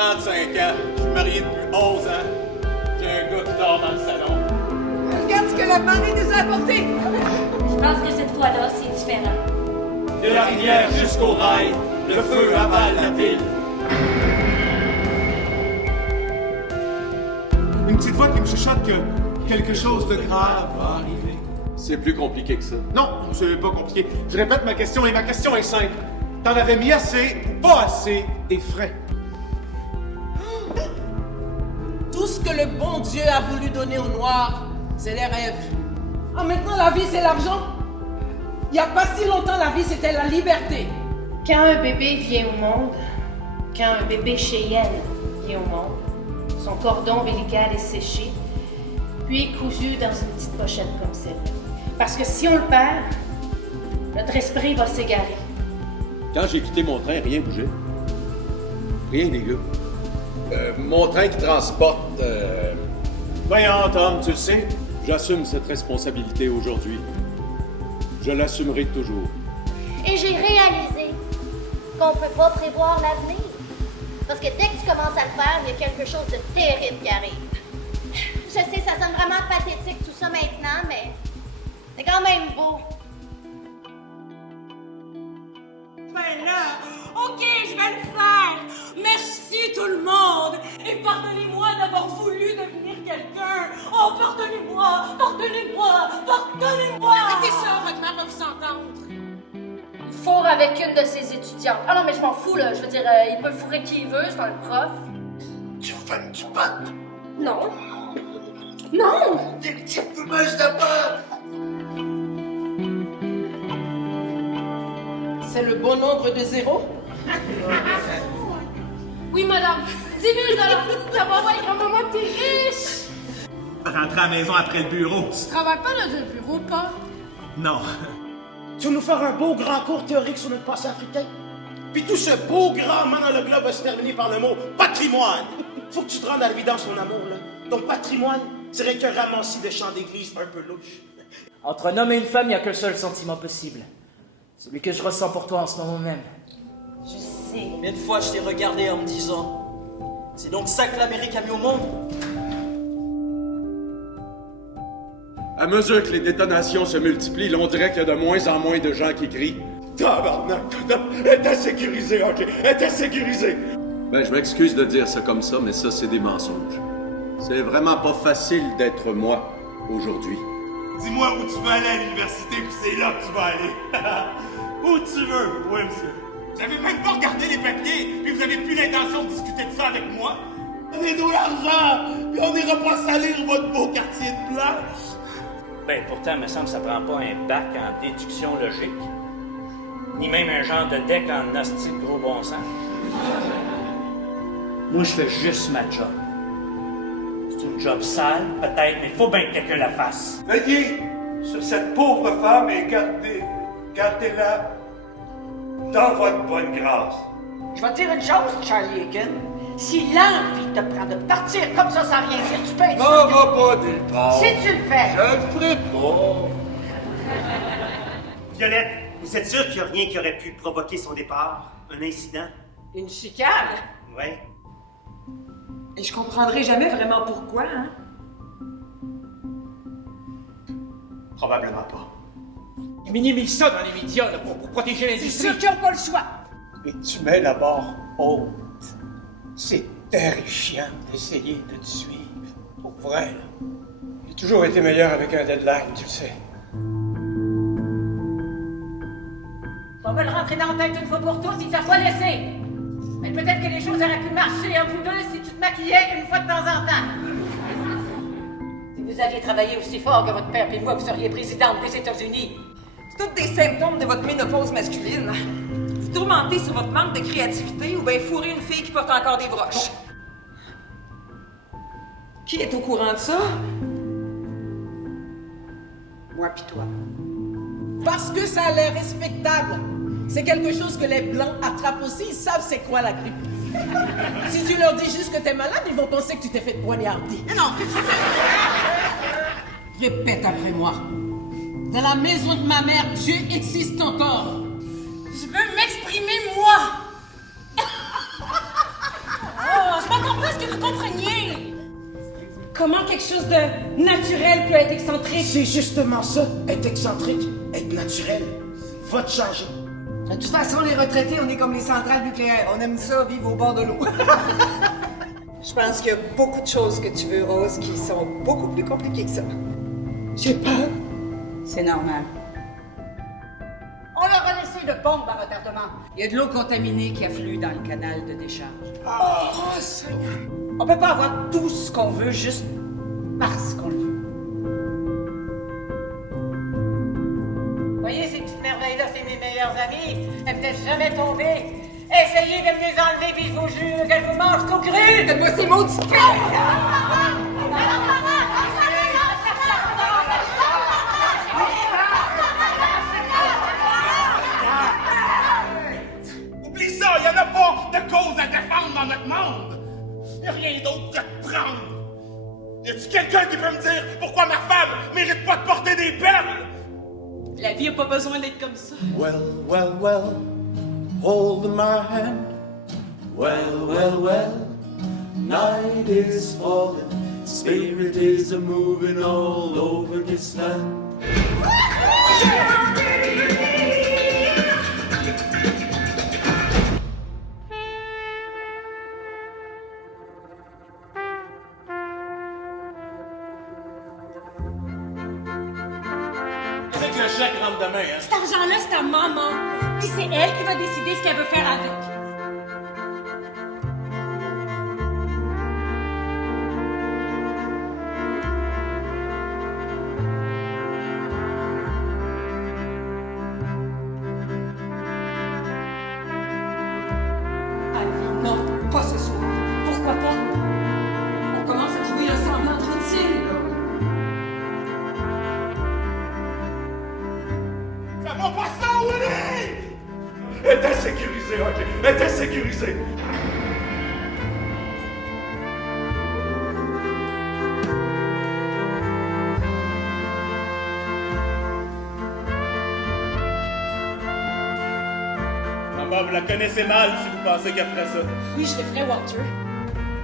35 ans. Je suis marié depuis 11 ans. J'ai un gars qui dort dans le salon. Regarde ce que la marée nous a apporté! Je pense que cette fois-là, c'est différent. De la rivière jusqu'au rail, le feu avale la ville. Une petite voix qui me chuchote que quelque chose de grave va arriver. C'est plus compliqué que ça. Non, c'est pas compliqué. Je répète ma question et ma question est simple. T'en avais mis assez ou pas assez des frais? Tout ce que le bon Dieu a voulu donner aux Noirs, c'est les rêves. Ah, maintenant, la vie, c'est l'argent. Il n'y a pas si longtemps, la vie, c'était la liberté. Quand un bébé vient au monde, quand un bébé Cheyenne vient au monde, son cordon ombilical est séché, puis cousu dans une petite pochette comme celle-là. Parce que si on le perd, notre esprit va s'égarer. Quand j'ai quitté mon train, rien bougeait. Rien, les gars. Mon train qui transporte... Voyons, Tom, tu le sais. J'assume cette responsabilité aujourd'hui. Je l'assumerai toujours. Et j'ai réalisé qu'on peut pas prévoir l'avenir. Parce que dès que tu commences à le faire, il y a quelque chose de terrible qui arrive. Je sais, ça sonne vraiment pathétique tout ça maintenant, mais c'est quand même beau. Ben là, ok, je vais le faire. Merci tout le monde. Et pardonnez-moi d'avoir voulu devenir quelqu'un. Oh, pardonnez-moi, pardonnez-moi, pardonnez-moi. Arrêtez ça, Ragnar va vous entendre. Il fourre avec une de ses étudiantes. Ah non, mais je m'en fous, là. Je veux dire, il peut fourrer qui il veut, c'est un prof. Tu fais du pot? Non. Non! T'es une petite fumeuse de pot! C'est le bon nombre de zéros? Oui, madame. 10 000 $. Ta maman et grand-maman, t'es riche! Rentrer à la maison après le bureau. Tu travailles pas dans un bureau, pas? Non. Tu veux nous faire un beau grand cours théorique sur notre passé africain? Puis tout ce beau grand man dans le globe va se terminer par le mot patrimoine. Faut que tu te rendes à l'évidence, mon amour, là. Ton patrimoine serait qu'un ramassis de chants d'église un peu louche. Entre un homme et une femme, il n'y a qu'un seul sentiment possible. Celui que je ressens pour toi en ce moment même. Je sais. Combien de fois je t'ai regardé en me disant, c'est donc ça que l'Amérique a mis au monde? À mesure que les détonations se multiplient, on dirait qu'il y a de moins en moins de gens qui crient. Tabarnak! Elle est sécurisée, ok? Elle est sécurisée! Ben, je m'excuse de dire ça comme ça, mais ça, c'est des mensonges. C'est vraiment pas facile d'être moi, aujourd'hui. Dis-moi où tu veux aller à l'université, puis c'est là que tu vas aller. Où tu veux, oui, monsieur. Vous avez même pas regardé les papiers, puis vous avez plus l'intention de discuter de ça avec moi. Donnez-nous l'argent, puis on n'ira pas salir votre beau quartier de plage. Ben, pourtant, il me semble que ça prend pas un bac en déduction logique, ni même un genre de deck en hostie de gros bon sens. Moi, je fais juste ma job. C'est une job sale, peut-être, mais il faut bien que quelqu'un la fasse. Veillez sur cette pauvre femme et gardez-la dans votre bonne grâce. Je vais te dire une chose, Charlie Aiken. Si l'envie te prend de partir comme ça sans rien dire, tu peux être Ça va pas nulle part. Si tu le fais. Je le ferai pas. Violette, vous êtes sûre qu'il n'y a rien qui aurait pu provoquer son départ? Un incident? Une chicane? Oui. Et je comprendrai jamais vraiment pourquoi, hein? Probablement pas. Ils minimisent ça dans les médias là, pour protéger l'industrie. C'est sûr qu'ils n'ont pas le choix. Et tu mets la barre haute. C'est terrifiant d'essayer de te suivre. Pour vrai, là. J'ai toujours été meilleur avec un deadline, tu le sais. On va le rentrer dans la tête une fois pour toutes et te faire pas laisser. Mais peut-être que les choses auraient pu marcher entre vous deux si tu te maquillais une fois de temps en temps. Si vous aviez travaillé aussi fort que votre père et moi, vous seriez présidente des États-Unis. C'est tous des symptômes de votre ménopause masculine. Vous tourmentez sur votre manque de créativité ou bien fourrez une fille qui porte encore des broches. Qui est au courant de ça? Moi pis toi. Parce que ça a l'air respectable. C'est quelque chose que les Blancs attrapent aussi. Ils savent c'est quoi la grippe. Si tu leur dis juste que t'es malade, ils vont penser que tu t'es fait poignarder. Non! Répète après moi. Dans la maison de ma mère, Dieu existe encore. Je veux m'exprimer, moi! Oh, que vous compreniez comment quelque chose de naturel peut être excentrique. C'est justement ça, être excentrique, être naturel. Va te changer. De toute façon, les retraités, on est comme les centrales nucléaires. On aime ça, vivre au bord de l'eau. Je pense qu'il y a beaucoup de choses que tu veux, Rose, qui sont beaucoup plus compliquées que ça. J'ai peur. C'est normal. On leur a laissé une bombe à retardement. Il y a de l'eau contaminée qui afflue dans le canal de décharge. Oh, Seigneur. On peut pas avoir tout ce qu'on veut juste parce qu'on le veut. Voyez, ces petites merveilles-là, c'est mes meilleures amies. Elles ne laissent jamais tomber. Essayez de me les enlever, puis je vous jure qu'elles vous mangent tout cru. Donne-moi ces maudites Oublie ça, il n'y en a pas de cause à défendre dans notre monde. Il n'y a rien d'autre que de prendre. Y a-tu quelqu'un qui peut me dire pourquoi ma femme mérite pas de porter des perles? La vie a pas besoin d'être comme ça. Well, well, well, hold my hand. Well, well, well, night is falling, spirit is moving all over this land. C'est que le chèque rentre demain, hein? Cet argent-là, c'est à maman. Puis c'est elle qui va décider ce qu'elle veut faire avec. Alvin, non, pas ce soir. Pourquoi pas? On commence à trouver un semblant de routine, là. Fais-moi pas ça, Willy! Elle est insécurisée, OK? Elle est insécurisée. Maman, vous la connaissez mal si vous pensez qu'elle ferait ça. Oui, je le ferai, Walter.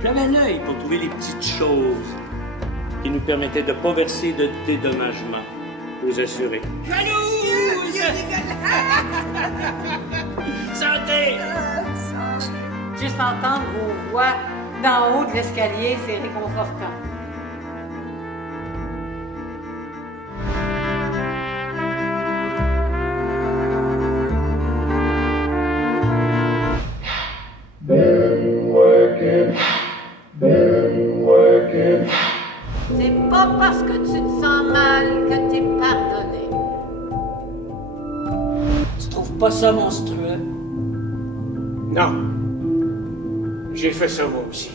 J'avais l'œil pour trouver les petites choses qui nous permettaient de ne pas verser de dédommagement aux assurés. Santé! Juste entendre vos voix d'en haut de l'escalier, c'est réconfortant. C'est pas parce que tu te sens mal que t'es pardonné. Tu trouves pas ça monstrueux? Non. J'ai fait ça moi aussi.